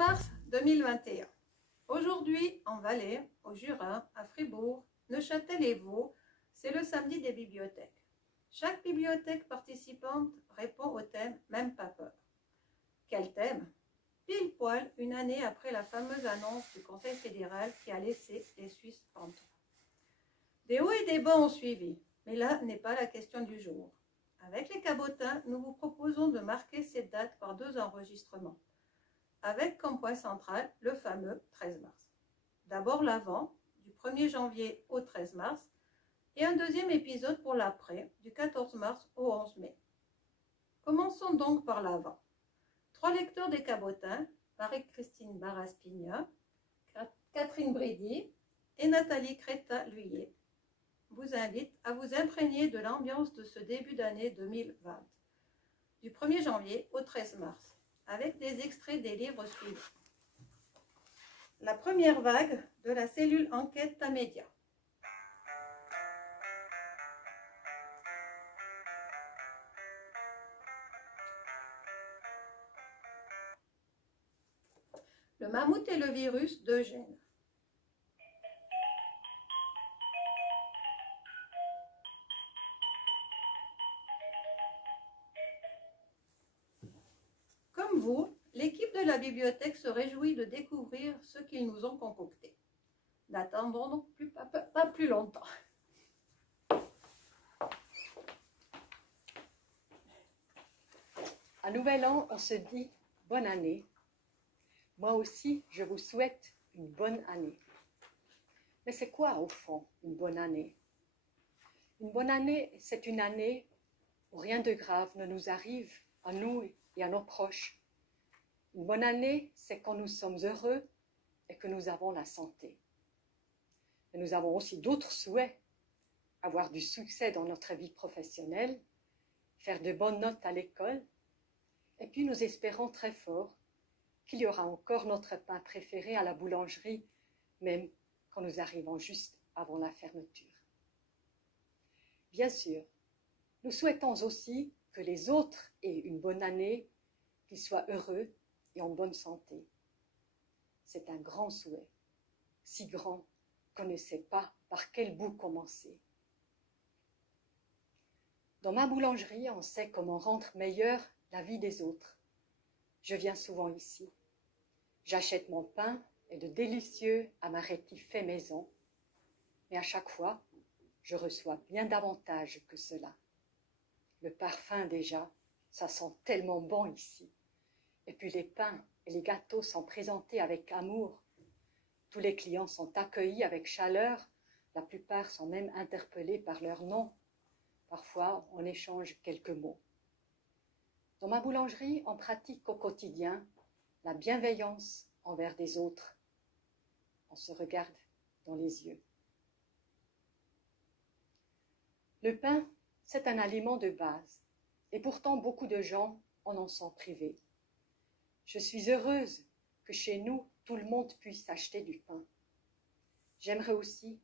mars 2021. Aujourd'hui, en Valais, au Jura, à Fribourg, Neuchâtel et Vaud, c'est le samedi des bibliothèques. Chaque bibliothèque participante répond au thème « Même pas peur ». Quel thème? Pile poil une année après la fameuse annonce du Conseil fédéral qui a laissé les Suisses pantois. Des hauts et des bas ont suivi, mais là n'est pas la question du jour. Avec les cabotins, nous vous proposons de marquer cette date par 2 enregistrements, avec comme point central le fameux 13 mars. D'abord l'avant, du 1er janvier au 13 mars, et un deuxième épisode pour l'après, du 14 mars au 11 mai. Commençons donc par l'avant. 3 lecteurs des cabotins, Marie-Christine Barraspigna, Catherine Brady et Nathalie Créta-Luyet, vous invitent à vous imprégner de l'ambiance de ce début d'année 2020, du 1er janvier au 13 mars, avec des extraits des livres suivants. La première vague de la cellule enquête Tamedia. Le mammouth et le virus d'Eugène. Comme vous, l'équipe de la bibliothèque se réjouit de découvrir ce qu'ils nous ont concocté. N'attendons donc pas plus longtemps. À Nouvel An, on se dit bonne année. Moi aussi, je vous souhaite une bonne année. Mais c'est quoi, au fond, une bonne année? Une bonne année, c'est une année où rien de grave ne nous arrive à nous et à nos proches. Une bonne année, c'est quand nous sommes heureux et que nous avons la santé. Et nous avons aussi d'autres souhaits, avoir du succès dans notre vie professionnelle, faire de bonnes notes à l'école, et puis nous espérons très fort qu'il y aura encore notre pain préféré à la boulangerie, même quand nous arrivons juste avant la fermeture. Bien sûr, nous souhaitons aussi que les autres aient une bonne année, qu'ils soient heureux et en bonne santé. C'est un grand souhait, si grand qu'on ne sait pas par quel bout commencer. Dans ma boulangerie, on sait comment rendre meilleure la vie des autres. Je viens souvent ici. J'achète mon pain et de délicieux amaretti fait maison, mais à chaque fois, je reçois bien davantage que cela. Le parfum déjà, ça sent tellement bon ici. Et puis les pains et les gâteaux sont présentés avec amour. Tous les clients sont accueillis avec chaleur. La plupart sont même interpellés par leur nom. Parfois, on échange quelques mots. Dans ma boulangerie, on pratique au quotidien la bienveillance envers des autres. On se regarde dans les yeux. Le pain, c'est un aliment de base. Et pourtant, beaucoup de gens en sont privés. Je suis heureuse que chez nous, tout le monde puisse acheter du pain. J'aimerais aussi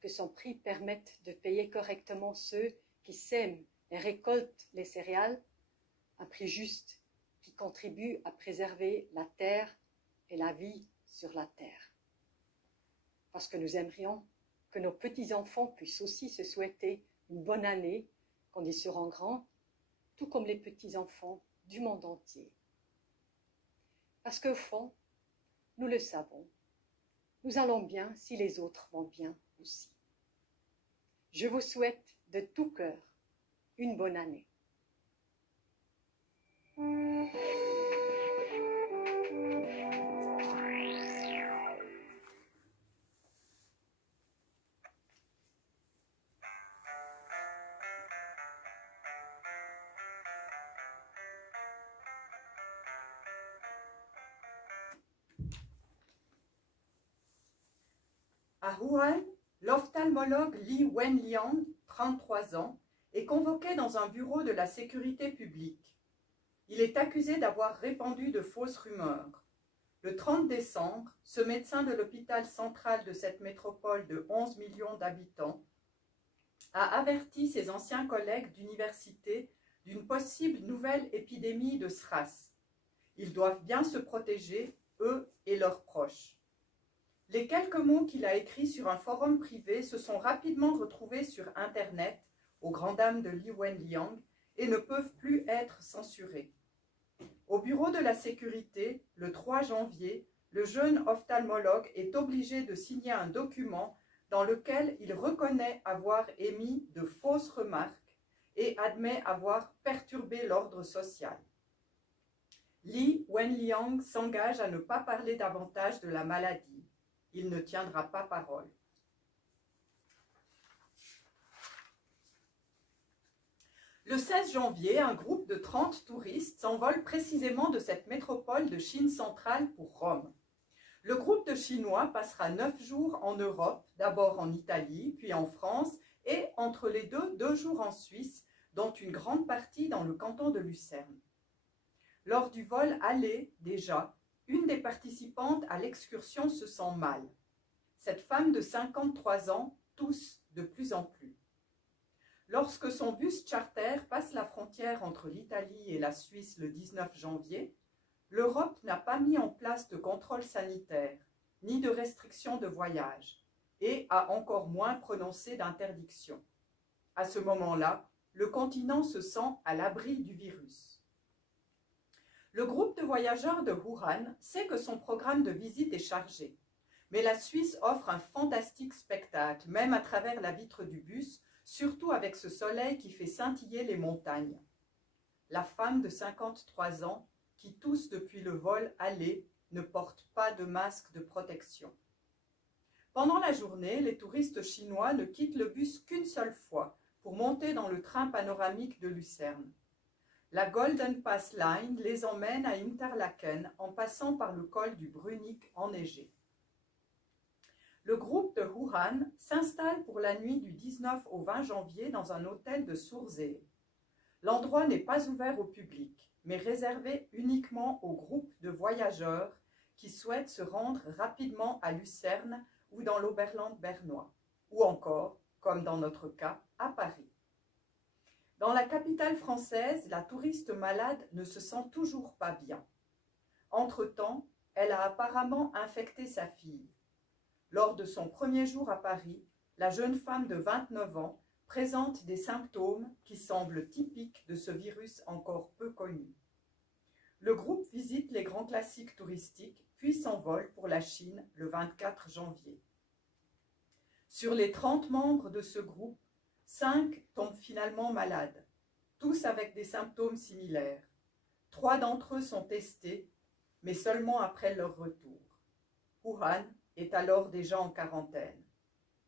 que son prix permette de payer correctement ceux qui sèment et récoltent les céréales, un prix juste qui contribue à préserver la terre et la vie sur la terre. Parce que nous aimerions que nos petits-enfants puissent aussi se souhaiter une bonne année quand ils seront grands, tout comme les petits-enfants du monde entier. Parce qu'au fond, nous le savons, nous allons bien si les autres vont bien aussi. Je vous souhaite de tout cœur une bonne année. À Wuhan, l'ophtalmologue Li Wenliang, 33 ans, est convoqué dans un bureau de la sécurité publique. Il est accusé d'avoir répandu de fausses rumeurs. Le 30 décembre, ce médecin de l'hôpital central de cette métropole de 11 millions d'habitants a averti ses anciens collègues d'université d'une possible nouvelle épidémie de SRAS. Ils doivent bien se protéger eux et leurs proches. Les quelques mots qu'il a écrits sur un forum privé se sont rapidement retrouvés sur Internet, aux grandes dames de Li Wenliang, et ne peuvent plus être censurés. Au bureau de la sécurité, le 3 janvier, le jeune ophtalmologue est obligé de signer un document dans lequel il reconnaît avoir émis de fausses remarques et admet avoir perturbé l'ordre social. Li Wenliang s'engage à ne pas parler davantage de la maladie. Il ne tiendra pas parole. Le 16 janvier, un groupe de 30 touristes s'envole précisément de cette métropole de Chine centrale pour Rome. Le groupe de Chinois passera 9 jours en Europe, d'abord en Italie, puis en France, et entre les deux jours en Suisse, dont une grande partie dans le canton de Lucerne. Lors du vol aller, déjà, une des participantes à l'excursion se sent mal. Cette femme de 53 ans tousse de plus en plus. Lorsque son bus charter passe la frontière entre l'Italie et la Suisse le 19 janvier, l'Europe n'a pas mis en place de contrôle sanitaire, ni de restrictions de voyage, et a encore moins prononcé d'interdiction. À ce moment-là, le continent se sent à l'abri du virus. Le groupe de voyageurs de Wuhan sait que son programme de visite est chargé, mais la Suisse offre un fantastique spectacle, même à travers la vitre du bus, surtout avec ce soleil qui fait scintiller les montagnes. La femme de 53 ans, qui tousse depuis le vol aller, ne porte pas de masque de protection. Pendant la journée, les touristes chinois ne quittent le bus qu'une seule fois pour monter dans le train panoramique de Lucerne. La Golden Pass Line les emmène à Interlaken en passant par le col du Brunick enneigé. Le groupe de Wuhan s'installe pour la nuit du 19 au 20 janvier dans un hôtel de Sursee. L'endroit n'est pas ouvert au public, mais réservé uniquement aux groupes de voyageurs qui souhaitent se rendre rapidement à Lucerne ou dans l'Oberland bernois, ou encore, comme dans notre cas, à Paris. Dans la capitale française, la touriste malade ne se sent toujours pas bien. Entre-temps, elle a apparemment infecté sa fille. Lors de son premier jour à Paris, la jeune femme de 29 ans présente des symptômes qui semblent typiques de ce virus encore peu connu. Le groupe visite les grands classiques touristiques, puis s'envole pour la Chine le 24 janvier. Sur les 30 membres de ce groupe, 5 tombent finalement malades, tous avec des symptômes similaires. 3 d'entre eux sont testés, mais seulement après leur retour. Wuhan est alors déjà en quarantaine.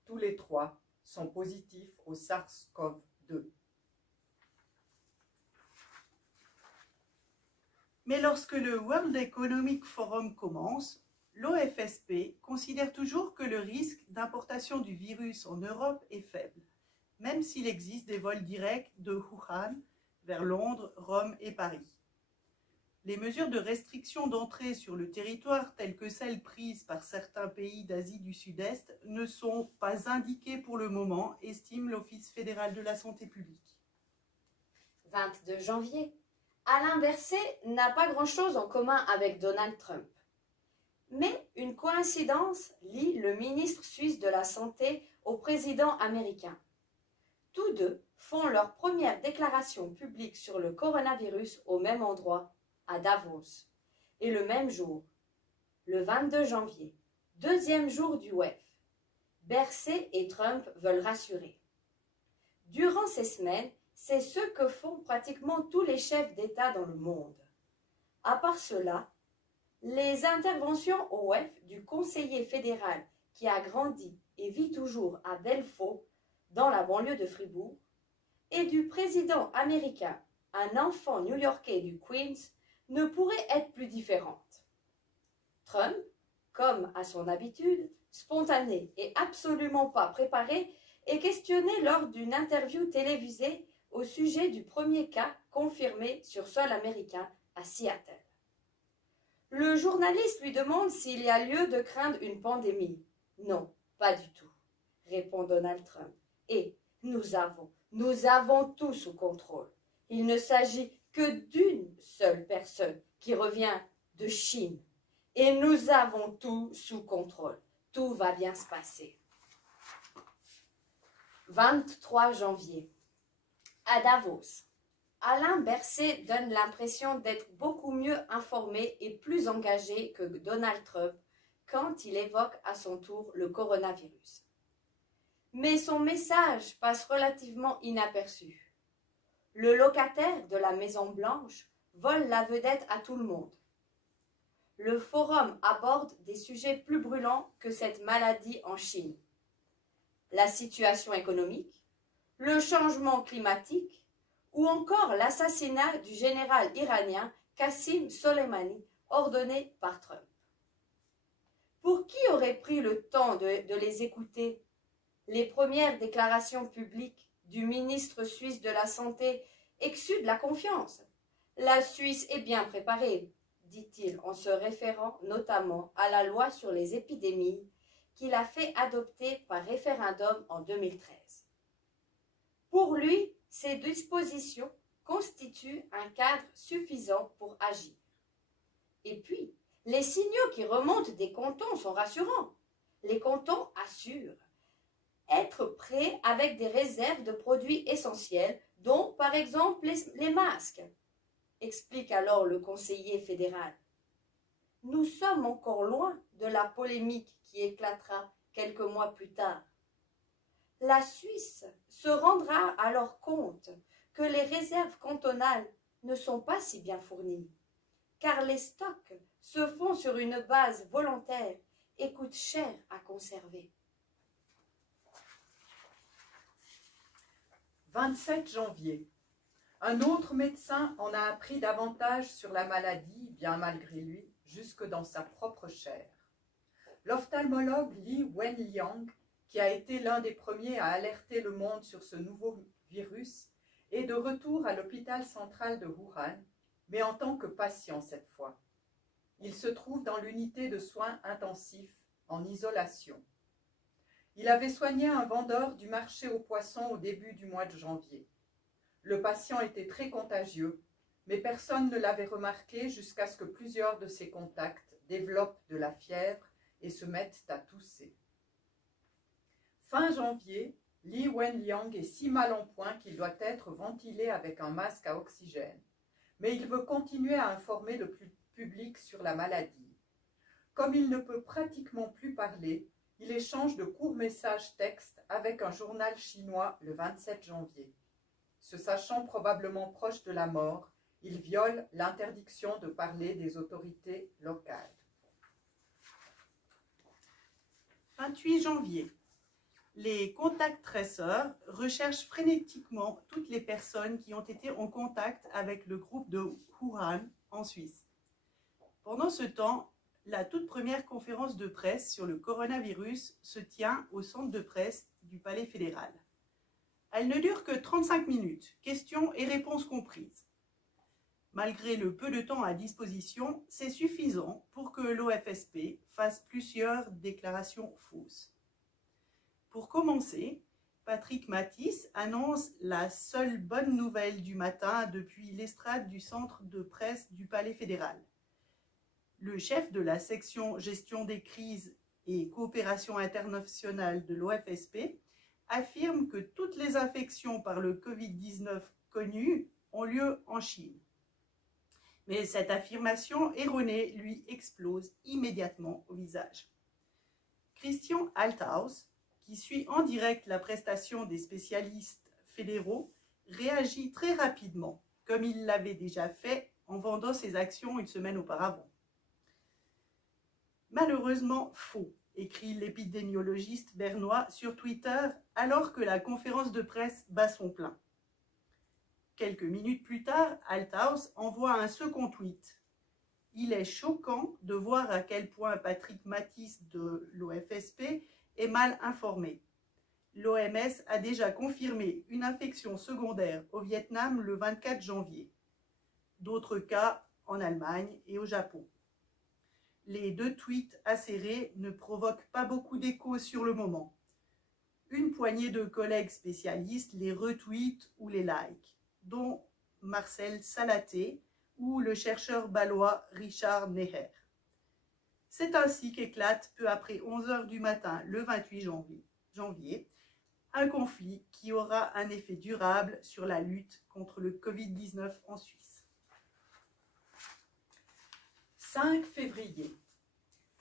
Tous les 3 sont positifs au SARS-CoV-2. Mais lorsque le World Economic Forum commence, l'OFSP considère toujours que le risque d'importation du virus en Europe est faible, même s'il existe des vols directs de Wuhan vers Londres, Rome et Paris. Les mesures de restriction d'entrée sur le territoire telles que celles prises par certains pays d'Asie du Sud-Est ne sont pas indiquées pour le moment, estime l'Office fédéral de la santé publique. 22 janvier. Alain Berset n'a pas grand-chose en commun avec Donald Trump. Mais une coïncidence lie le ministre suisse de la Santé au président américain. Tous deux font leur première déclaration publique sur le coronavirus au même endroit, à Davos, et le même jour, le 22 janvier, deuxième jour du WEF. Berset et Trump veulent rassurer. Durant ces semaines, c'est ce que font pratiquement tous les chefs d'État dans le monde. À part cela, les interventions au WEF du conseiller fédéral qui a grandi et vit toujours à Delfaux, dans la banlieue de Fribourg, et du président américain, un enfant new-yorkais du Queens, ne pourraient être plus différentes. Trump, comme à son habitude, spontané et absolument pas préparé, est questionné lors d'une interview télévisée au sujet du premier cas confirmé sur sol américain à Seattle. Le journaliste lui demande s'il y a lieu de craindre une pandémie. « Non, pas du tout », répond Donald Trump. « Et nous avons tout sous contrôle. Il ne s'agit que d'une seule personne qui revient de Chine. Et nous avons tout sous contrôle. Tout va bien se passer. 23 janvier. À Davos, Alain Berset donne l'impression d'être beaucoup mieux informé et plus engagé que Donald Trump quand il évoque à son tour le coronavirus. Mais son message passe relativement inaperçu. Le locataire de la Maison-Blanche vole la vedette à tout le monde. Le forum aborde des sujets plus brûlants que cette maladie en Chine. La situation économique, le changement climatique ou encore l'assassinat du général iranien Qassim Soleimani ordonné par Trump. Pour qui aurait pris le temps de les écouter? Les premières déclarations publiques du ministre suisse de la Santé exsudent la confiance. La Suisse est bien préparée, dit-il en se référant notamment à la loi sur les épidémies qu'il a fait adopter par référendum en 2013. Pour lui, ces dispositions constituent un cadre suffisant pour agir. Et puis, les signaux qui remontent des cantons sont rassurants. Les cantons assurent être prêts avec des réserves de produits essentiels, dont par exemple les masques, explique alors le conseiller fédéral. Nous sommes encore loin de la polémique qui éclatera quelques mois plus tard. La Suisse se rendra alors compte que les réserves cantonales ne sont pas si bien fournies, car les stocks se font sur une base volontaire et coûtent cher à conserver. 27 janvier. Un autre médecin en a appris davantage sur la maladie, bien malgré lui, jusque dans sa propre chair. L'ophtalmologue Li Wenliang, qui a été l'un des premiers à alerter le monde sur ce nouveau virus, est de retour à l'hôpital central de Wuhan, mais en tant que patient cette fois. Il se trouve dans l'unité de soins intensifs, en isolation. Il avait soigné un vendeur du marché aux poissons au début du mois de janvier. Le patient était très contagieux, mais personne ne l'avait remarqué jusqu'à ce que plusieurs de ses contacts développent de la fièvre et se mettent à tousser. Fin janvier, Li Wenliang est si mal en point qu'il doit être ventilé avec un masque à oxygène, mais il veut continuer à informer le public sur la maladie. Comme il ne peut pratiquement plus parler, il échange de courts messages textes avec un journal chinois le 27 janvier. Se sachant probablement proche de la mort, il viole l'interdiction de parler des autorités locales. 28 janvier. Les contact traceurs recherchent frénétiquement toutes les personnes qui ont été en contact avec le groupe de Wuhan en Suisse. Pendant ce temps, la toute première conférence de presse sur le coronavirus se tient au centre de presse du Palais fédéral. Elle ne dure que 35 minutes, questions et réponses comprises. Malgré le peu de temps à disposition, c'est suffisant pour que l'OFSP fasse plusieurs déclarations fausses. Pour commencer, Patrick Mattis annonce la seule bonne nouvelle du matin depuis l'estrade du centre de presse du Palais fédéral. Le chef de la section gestion des crises et coopération internationale de l'OFSP affirme que toutes les infections par le Covid-19 connues ont lieu en Chine. Mais cette affirmation erronée lui explose immédiatement au visage. Christian Althaus, qui suit en direct la prestation des spécialistes fédéraux, réagit très rapidement, comme il l'avait déjà fait en vendant ses actions une semaine auparavant. Malheureusement faux, écrit l'épidémiologiste bernois sur Twitter alors que la conférence de presse bat son plein. Quelques minutes plus tard, Althaus envoie un second tweet. Il est choquant de voir à quel point Patrick Mattis de l'OFSP est mal informé. L'OMS a déjà confirmé une infection secondaire au Vietnam le 24 janvier. D'autres cas en Allemagne et au Japon. Les deux tweets acérés ne provoquent pas beaucoup d'écho sur le moment. Une poignée de collègues spécialistes les retweetent ou les likent, dont Marcel Salaté ou le chercheur bâlois Richard Neher. C'est ainsi qu'éclate peu après 11 h du matin le 28 janvier, un conflit qui aura un effet durable sur la lutte contre le Covid-19 en Suisse. 5 février.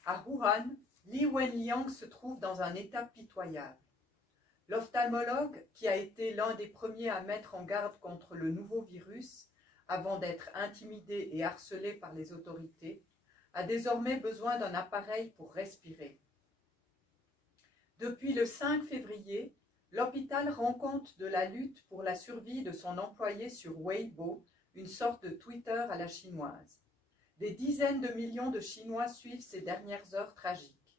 À Wuhan, Li Wenliang se trouve dans un état pitoyable. L'ophtalmologue, qui a été l'un des premiers à mettre en garde contre le nouveau virus, avant d'être intimidé et harcelé par les autorités, a désormais besoin d'un appareil pour respirer. Depuis le 5 février, l'hôpital rend compte de la lutte pour la survie de son employé sur Weibo, une sorte de Twitter à la chinoise. Des dizaines de millions de Chinois suivent ces dernières heures tragiques.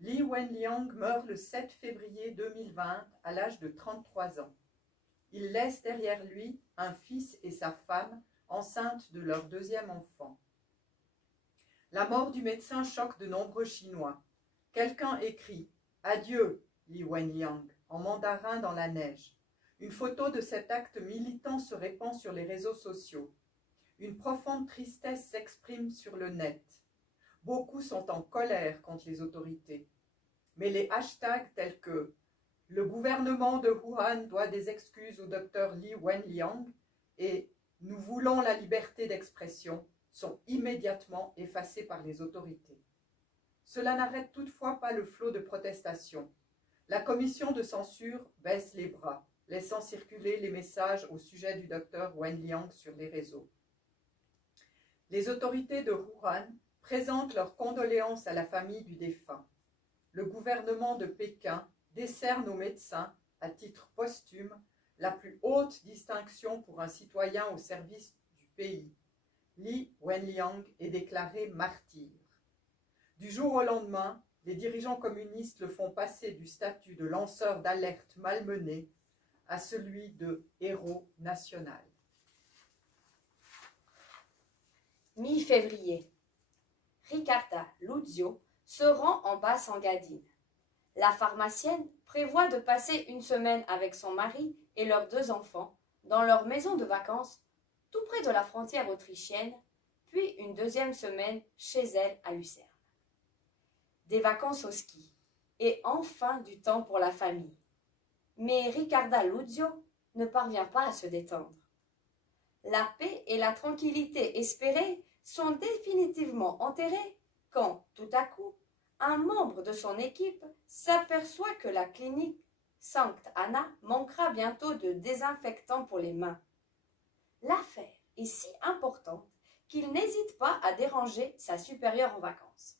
Li Wenliang meurt le 7 février 2020 à l'âge de 33 ans. Il laisse derrière lui un fils et sa femme enceintes de leur deuxième enfant. La mort du médecin choque de nombreux Chinois. Quelqu'un écrit « Adieu, Li Wenliang » en mandarin dans la neige. Une photo de cet acte militant se répand sur les réseaux sociaux. Une profonde tristesse s'exprime sur le net. Beaucoup sont en colère contre les autorités. Mais les hashtags tels que « Le gouvernement de Wuhan doit des excuses au docteur Li Wenliang » et « Nous voulons la liberté d'expression » sont immédiatement effacés par les autorités. Cela n'arrête toutefois pas le flot de protestations. La commission de censure baisse les bras, laissant circuler les messages au sujet du docteur Wenliang sur les réseaux. Les autorités de Wuhan présentent leurs condoléances à la famille du défunt. Le gouvernement de Pékin décerne aux médecins, à titre posthume, la plus haute distinction pour un citoyen au service du pays. Li Wenliang est déclaré martyr. Du jour au lendemain, les dirigeants communistes le font passer du statut de lanceur d'alerte malmené à celui de héros national. Mi-février. Riccarda Luzio se rend en Basse-Engadine. La pharmacienne prévoit de passer une semaine avec son mari et leurs 2 enfants dans leur maison de vacances tout près de la frontière autrichienne, puis une 2e semaine chez elle à Lucerne. Des vacances au ski et enfin du temps pour la famille. Mais Riccarda Luzio ne parvient pas à se détendre. La paix et la tranquillité espérées sont définitivement enterrées quand, tout à coup, un membre de son équipe s'aperçoit que la clinique Sankt Anna manquera bientôt de désinfectant pour les mains. L'affaire est si importante qu'il n'hésite pas à déranger sa supérieure en vacances.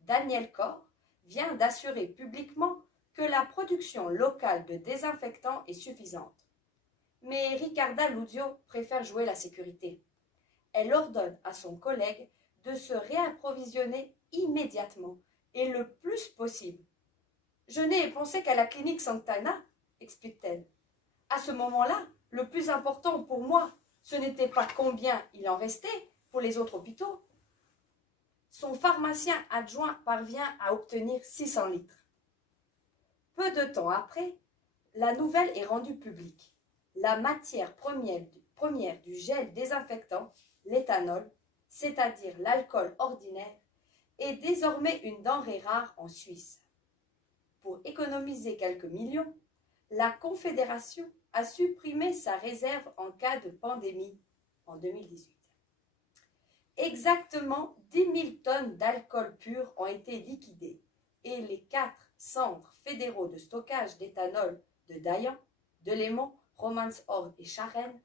Daniel Corr vient d'assurer publiquement que la production locale de désinfectants est suffisante. Mais Riccarda Luzio préfère jouer la sécurité. Elle ordonne à son collègue de se réapprovisionner immédiatement et le plus possible. « Je n'ai pensé qu'à la clinique Santana », explique-t-elle. « À ce moment-là, le plus important pour moi, ce n'était pas combien il en restait pour les autres hôpitaux. » Son pharmacien adjoint parvient à obtenir 600 litres. Peu de temps après, la nouvelle est rendue publique. La matière première du gel désinfectant, l'éthanol, c'est-à-dire l'alcool ordinaire, est désormais une denrée rare en Suisse. Pour économiser quelques millions, la Confédération a supprimé sa réserve en cas de pandémie en 2018. Exactement 10 000 tonnes d'alcool pur ont été liquidées et les 4 centres fédéraux de stockage d'éthanol de Dayan, de Léman, Romanshorn et Scharren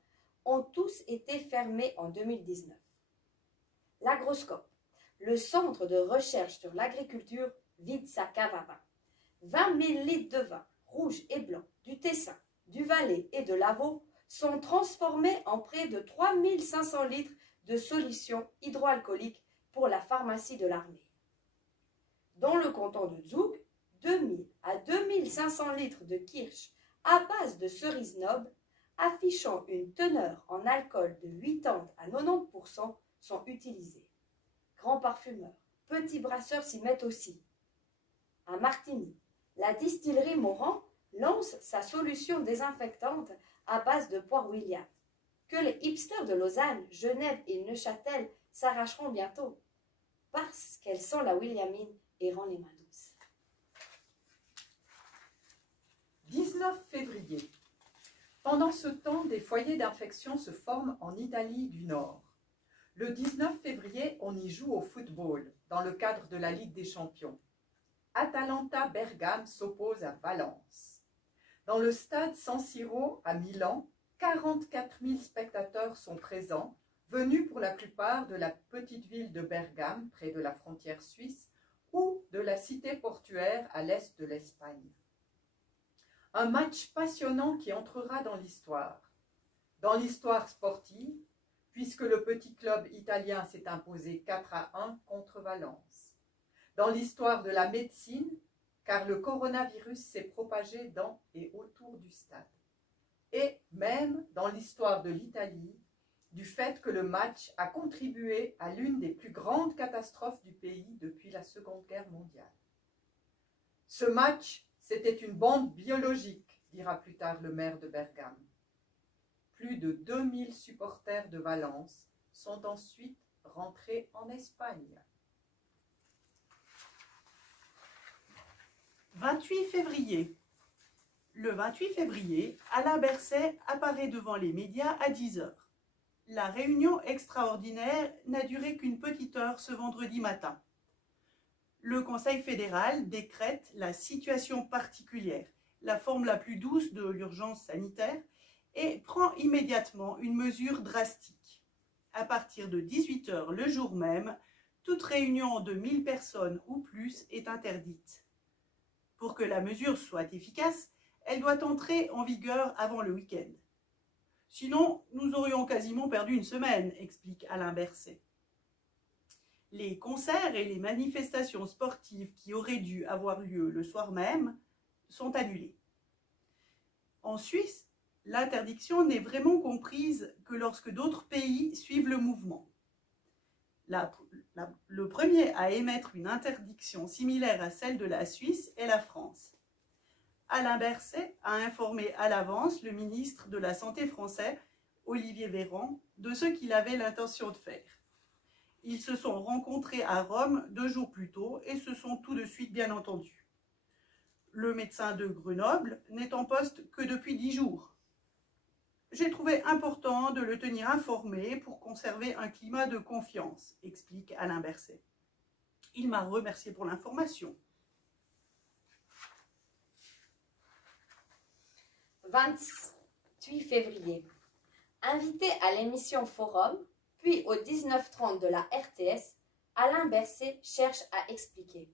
ont tous été fermés en 2019. L'agroscope, le centre de recherche sur l'agriculture, vide sa cave à vin. 20 000 litres de vin, rouge et blanc, du Tessin, du Valais et de l'Avaux sont transformés en près de 3 500 litres de solution hydroalcoolique pour la pharmacie de l'armée. Dans le canton de Zug, 2000 à 2500 litres de kirsch à base de cerises nobles, affichant une teneur en alcool de 80 à 90% sont utilisés. Grands parfumeurs, petits brasseurs s'y mettent aussi. À Martigny, la distillerie Morand lance sa solution désinfectante à base de poire William, que les hipsters de Lausanne, Genève et Neuchâtel s'arracheront bientôt. parce qu'elle sent la Williamine et rend les mains douces. 19 février. Pendant ce temps, des foyers d'infection se forment en Italie du Nord. Le 19 février, on y joue au football, dans le cadre de la Ligue des Champions. Atalanta Bergame s'oppose à Valence. Dans le stade San Siro à Milan, 44 000 spectateurs sont présents, venus pour la plupart de la petite ville de Bergame, près de la frontière suisse, ou de la cité portuaire à l'est de l'Espagne. Un match passionnant qui entrera dans l'histoire sportive, puisque le petit club italien s'est imposé 4-1 contre Valence. Dans l'histoire de la médecine, car le coronavirus s'est propagé dans et autour du stade. Et même dans l'histoire de l'Italie, du fait que le match a contribué à l'une des plus grandes catastrophes du pays depuis la Seconde Guerre mondiale. Ce match, c'était une bombe biologique, dira plus tard le maire de Bergame. Plus de 2000 supporters de Valence sont ensuite rentrés en Espagne. 28 février. Le 28 février, Alain Berset apparaît devant les médias à 10 h. La réunion extraordinaire n'a duré qu'une petite heure ce vendredi matin. Le Conseil fédéral décrète la situation particulière, la forme la plus douce de l'urgence sanitaire, et prend immédiatement une mesure drastique. À partir de 18 h le jour même, toute réunion de 1000 personnes ou plus est interdite. Pour que la mesure soit efficace, elle doit entrer en vigueur avant le week-end. Sinon, nous aurions quasiment perdu une semaine, explique Alain Berset. Les concerts et les manifestations sportives qui auraient dû avoir lieu le soir même sont annulés. En Suisse, l'interdiction n'est vraiment comprise que lorsque d'autres pays suivent le mouvement. Le premier à émettre une interdiction similaire à celle de la Suisse est la France. Alain Berset a informé à l'avance le ministre de la Santé français, Olivier Véran, de ce qu'il avait l'intention de faire. Ils se sont rencontrés à Rome 2 jours plus tôt et se sont tout de suite bien entendus. Le médecin de Grenoble n'est en poste que depuis 10 jours. J'ai trouvé important de le tenir informé pour conserver un climat de confiance, explique Alain Berset. Il m'a remercié pour l'information. 28 février. Invité à l'émission Forum, puis au 19h30 de la RTS, Alain Berset cherche à expliquer.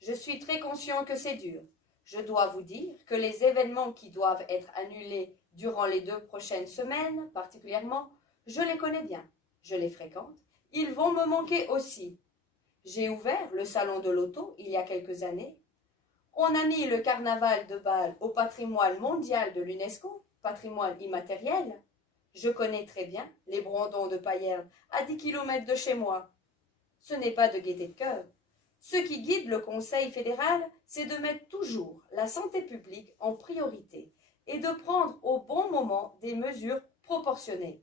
Je suis très conscient que c'est dur. Je dois vous dire que les événements qui doivent être annulés durant les 2 prochaines semaines, particulièrement, je les connais bien, je les fréquente, ils vont me manquer aussi. J'ai ouvert le salon de l'auto il y a quelques années. On a mis le carnaval de Bâle au patrimoine mondial de l'UNESCO, patrimoine immatériel. Je connais très bien les Brandons de Payerne, à 10 km de chez moi. Ce n'est pas de gaieté de cœur. Ce qui guide le Conseil fédéral, c'est de mettre toujours la santé publique en priorité et de prendre au bon moment des mesures proportionnées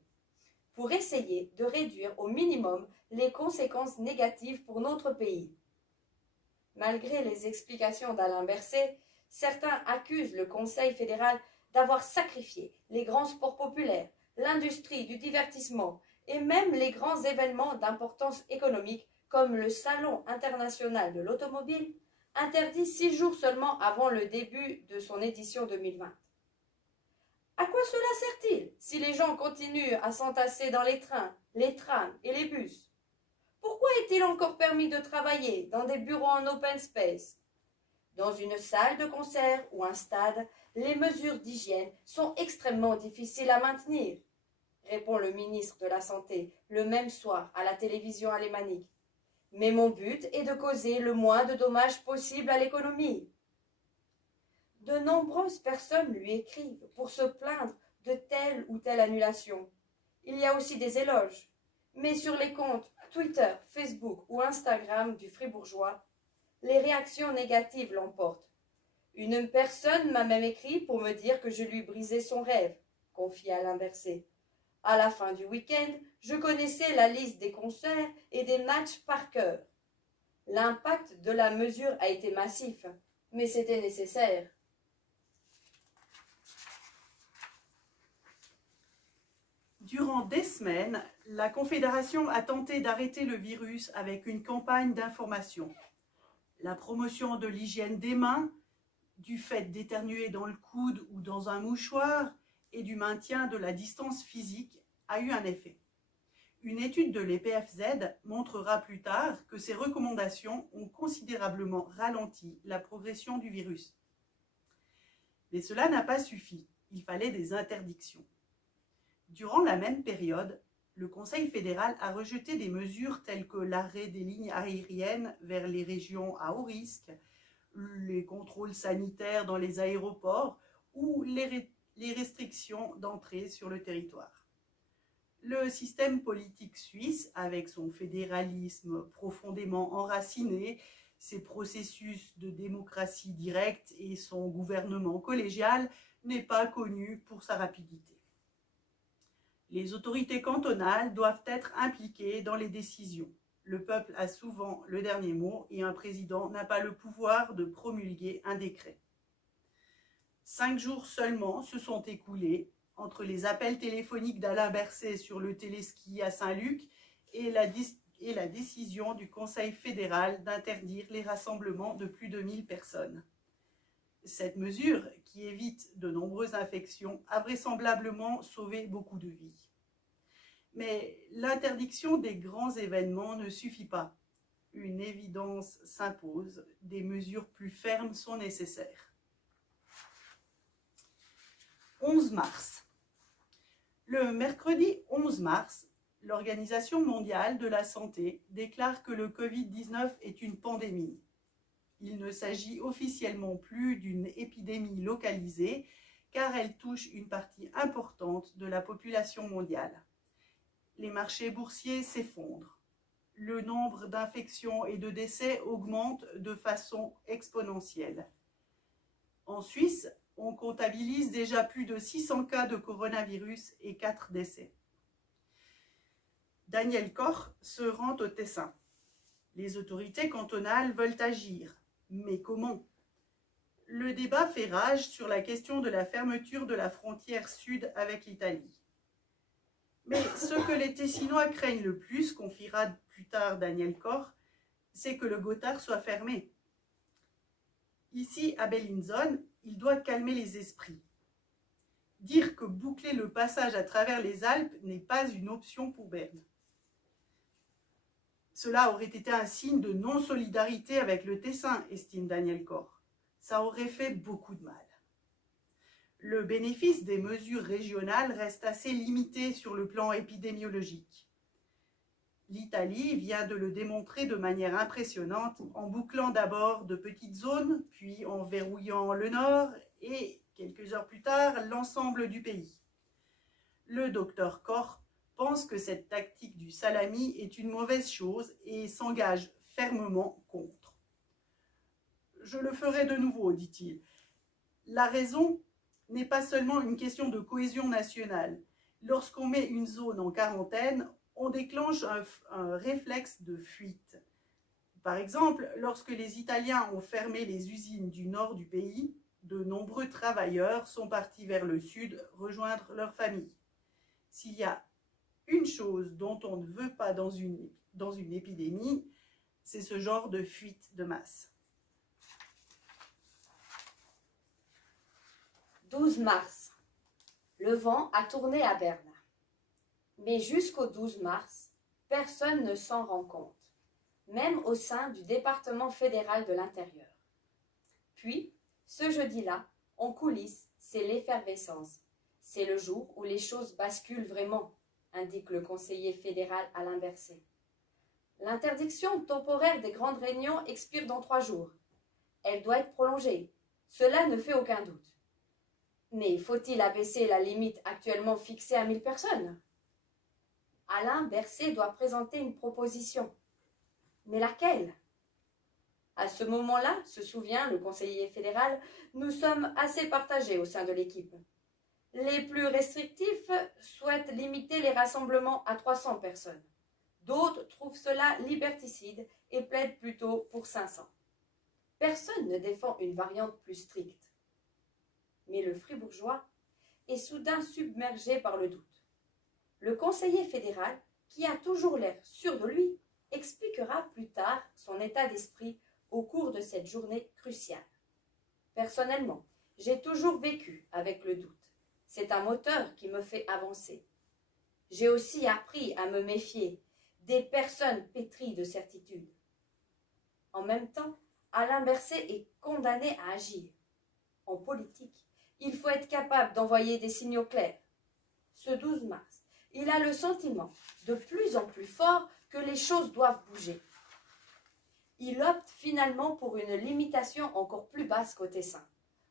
pour essayer de réduire au minimum les conséquences négatives pour notre pays. Malgré les explications d'Alain Berset, certains accusent le Conseil fédéral d'avoir sacrifié les grands sports populaires, l'industrie du divertissement et même les grands événements d'importance économique comme le Salon international de l'automobile, interdit 6 jours seulement avant le début de son édition 2020. À quoi cela sert-il si les gens continuent à s'entasser dans les trains, les trams et les bus? Pourquoi est-il encore permis de travailler dans des bureaux en open space? Dans une salle de concert ou un stade, les mesures d'hygiène sont extrêmement difficiles à maintenir, répond le ministre de la Santé le même soir à la télévision alémanique. Mais mon but est de causer le moins de dommages possible à l'économie. De nombreuses personnes lui écrivent pour se plaindre de telle ou telle annulation. Il y a aussi des éloges. Mais sur les comptes Twitter, Facebook ou Instagram du Fribourgeois, les réactions négatives l'emportent. Une personne m'a même écrit pour me dire que je lui brisais son rêve, confie Alain Berset. À la fin du week-end, je connaissais la liste des concerts et des matchs par cœur. L'impact de la mesure a été massif, mais c'était nécessaire. Durant des semaines, la Confédération a tenté d'arrêter le virus avec une campagne d'information. La promotion de l'hygiène des mains, du fait d'éternuer dans le coude ou dans un mouchoir et du maintien de la distance physique a eu un effet. Une étude de l'EPFZ montrera plus tard que ces recommandations ont considérablement ralenti la progression du virus. Mais cela n'a pas suffi, il fallait des interdictions. Durant la même période, le Conseil fédéral a rejeté des mesures telles que l'arrêt des lignes aériennes vers les régions à haut risque, les contrôles sanitaires dans les aéroports ou les restrictions d'entrée sur le territoire. Le système politique suisse, avec son fédéralisme profondément enraciné, ses processus de démocratie directe et son gouvernement collégial, n'est pas connu pour sa rapidité. Les autorités cantonales doivent être impliquées dans les décisions. Le peuple a souvent le dernier mot et un président n'a pas le pouvoir de promulguer un décret. 5 jours seulement se sont écoulés entre les appels téléphoniques d'Alain Berset sur le téléski à Saint-Luc et la décision du Conseil fédéral d'interdire les rassemblements de plus de 1000 personnes. Cette mesure, qui évite de nombreuses infections, a vraisemblablement sauvé beaucoup de vies. Mais l'interdiction des grands événements ne suffit pas. Une évidence s'impose, des mesures plus fermes sont nécessaires. 11 mars. Le mercredi 11 mars, l'Organisation mondiale de la santé déclare que le Covid-19 est une pandémie. Il ne s'agit officiellement plus d'une épidémie localisée, car elle touche une partie importante de la population mondiale. Les marchés boursiers s'effondrent. Le nombre d'infections et de décès augmente de façon exponentielle. En Suisse, on comptabilise déjà plus de 600 cas de coronavirus et 4 décès. Daniel Koch se rend au Tessin. Les autorités cantonales veulent agir. Mais comment? Le débat fait rage sur la question de la fermeture de la frontière sud avec l'Italie. Mais ce que les Tessinois craignent le plus, confiera plus tard Daniel Koch, c'est que le Gothard soit fermé. Ici, à Bellinzone, il doit calmer les esprits. Dire que boucler le passage à travers les Alpes n'est pas une option pour Berne. Cela aurait été un signe de non-solidarité avec le Tessin, estime Daniel Koch. Ça aurait fait beaucoup de mal. Le bénéfice des mesures régionales reste assez limité sur le plan épidémiologique. L'Italie vient de le démontrer de manière impressionnante en bouclant d'abord de petites zones, puis en verrouillant le nord et, quelques heures plus tard, l'ensemble du pays. Le docteur Koch pense que cette tactique du salami est une mauvaise chose et s'engage fermement contre. « Je le ferai de nouveau, dit-il. La raison n'est pas seulement une question de cohésion nationale. Lorsqu'on met une zone en quarantaine, on déclenche un réflexe de fuite. Par exemple, lorsque les Italiens ont fermé les usines du nord du pays, de nombreux travailleurs sont partis vers le sud rejoindre leur famille. S'il y a une chose dont on ne veut pas dans une épidémie, c'est ce genre de fuite de masse. 12 mars. Le vent a tourné à Berne. Mais jusqu'au 12 mars, personne ne s'en rend compte, même au sein du département fédéral de l'Intérieur. Puis, ce jeudi-là, en coulisses, c'est l'effervescence. C'est le jour où les choses basculent vraiment, indique le conseiller fédéral Alain Berset. L'interdiction temporaire des grandes réunions expire dans 3 jours. Elle doit être prolongée. Cela ne fait aucun doute. Mais faut-il abaisser la limite actuellement fixée à 1000 personnes? Alain Berset doit présenter une proposition. Mais laquelle? À ce moment-là, se souvient le conseiller fédéral, nous sommes assez partagés au sein de l'équipe. Les plus restrictifs souhaitent limiter les rassemblements à 300 personnes. D'autres trouvent cela liberticide et plaident plutôt pour 500. Personne ne défend une variante plus stricte. Mais le fribourgeois est soudain submergé par le doute. Le conseiller fédéral, qui a toujours l'air sûr de lui, expliquera plus tard son état d'esprit au cours de cette journée cruciale. Personnellement, j'ai toujours vécu avec le doute. C'est un moteur qui me fait avancer. J'ai aussi appris à me méfier des personnes pétries de certitude. En même temps, Alain Berset est condamné à agir. En politique, il faut être capable d'envoyer des signaux clairs. Ce 12 mars, il a le sentiment de plus en plus fort que les choses doivent bouger. Il opte finalement pour une limitation encore plus basse qu'au Tessin,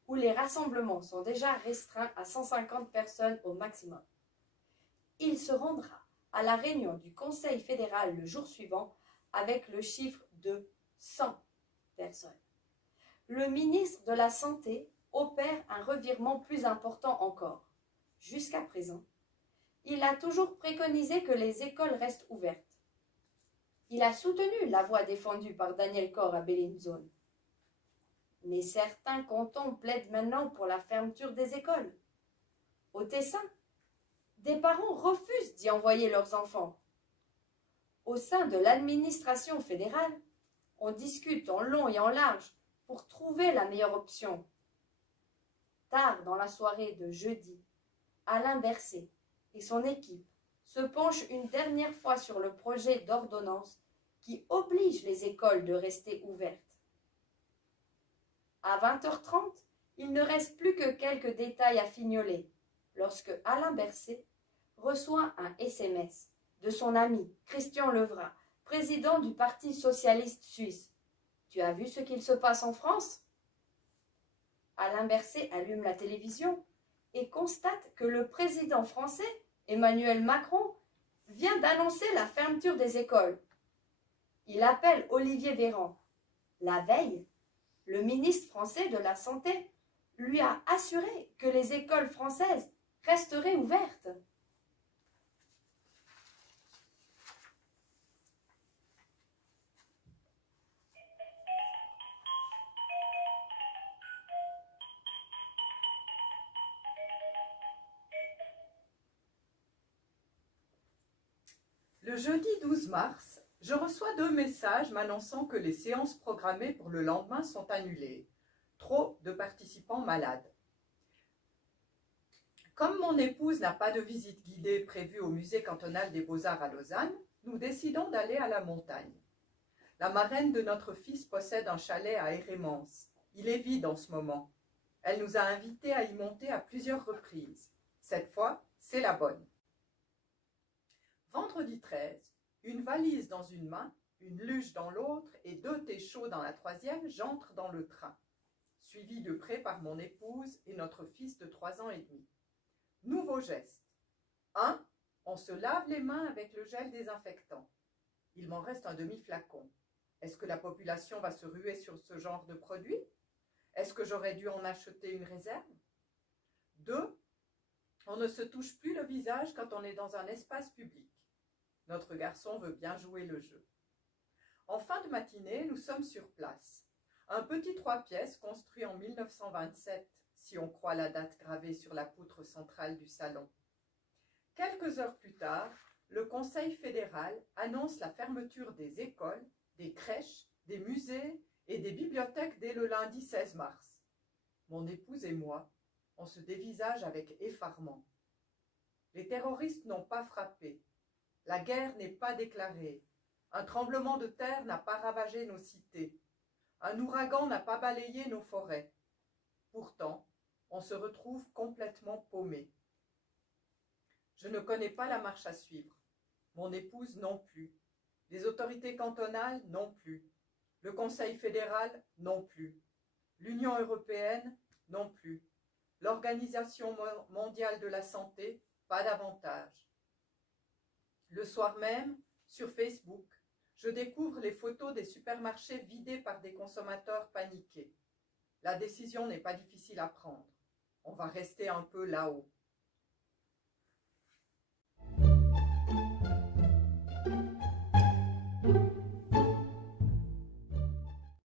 où les rassemblements sont déjà restreints à 150 personnes au maximum. Il se rendra à la réunion du Conseil fédéral le jour suivant avec le chiffre de 100 personnes. Le ministre de la Santé opère un revirement plus important encore. Jusqu'à présent, il a toujours préconisé que les écoles restent ouvertes. Il a soutenu la voie défendue par Daniel Corr à Bellinzone. Mais certains cantons plaident maintenant pour la fermeture des écoles. Au Tessin, des parents refusent d'y envoyer leurs enfants. Au sein de l'administration fédérale, on discute en long et en large pour trouver la meilleure option. Tard dans la soirée de jeudi, Alain Berset et son équipe se penchent une dernière fois sur le projet d'ordonnance qui oblige les écoles de rester ouvertes. À 20h30, il ne reste plus que quelques détails à fignoler lorsque Alain Berset reçoit un SMS de son ami Christian Levrat, président du Parti socialiste suisse. « Tu as vu ce qu'il se passe en France ?» Alain Berset allume la télévision et constate que le président français, Emmanuel Macron, vient d'annoncer la fermeture des écoles. Il appelle Olivier Véran. La veille, le ministre français de la Santé lui a assuré que les écoles françaises resteraient ouvertes. Le jeudi 12 mars, je reçois 2 messages m'annonçant que les séances programmées pour le lendemain sont annulées. Trop de participants malades. Comme mon épouse n'a pas de visite guidée prévue au musée cantonal des Beaux-Arts à Lausanne, nous décidons d'aller à la montagne. La marraine de notre fils possède un chalet à Hérémence. Il est vide en ce moment. Elle nous a invités à y monter à plusieurs reprises. Cette fois, c'est la bonne. Vendredi 13, une valise dans une main, une luge dans l'autre et 2 thés chauds dans la troisième, j'entre dans le train, suivi de près par mon épouse et notre fils de 3 ans et demi. Nouveau geste. 1. On se lave les mains avec le gel désinfectant. Il m'en reste un demi-flacon. Est-ce que la population va se ruer sur ce genre de produit? Est-ce que j'aurais dû en acheter une réserve? 2. On ne se touche plus le visage quand on est dans un espace public. Notre garçon veut bien jouer le jeu. En fin de matinée, nous sommes sur place. Un petit 3 pièces construit en 1927, si on croit la date gravée sur la poutre centrale du salon. Quelques heures plus tard, le Conseil fédéral annonce la fermeture des écoles, des crèches, des musées et des bibliothèques dès le lundi 16 mars. Mon épouse et moi, on se dévisage avec effarement. Les terroristes n'ont pas frappé. La guerre n'est pas déclarée. Un tremblement de terre n'a pas ravagé nos cités. Un ouragan n'a pas balayé nos forêts. Pourtant, on se retrouve complètement paumé. Je ne connais pas la marche à suivre. Mon épouse non plus. Les autorités cantonales non plus. Le Conseil fédéral non plus. L'Union européenne non plus. L'Organisation mondiale de la santé, pas davantage. Le soir même, sur Facebook, je découvre les photos des supermarchés vidés par des consommateurs paniqués. La décision n'est pas difficile à prendre. On va rester un peu là-haut. Thank you.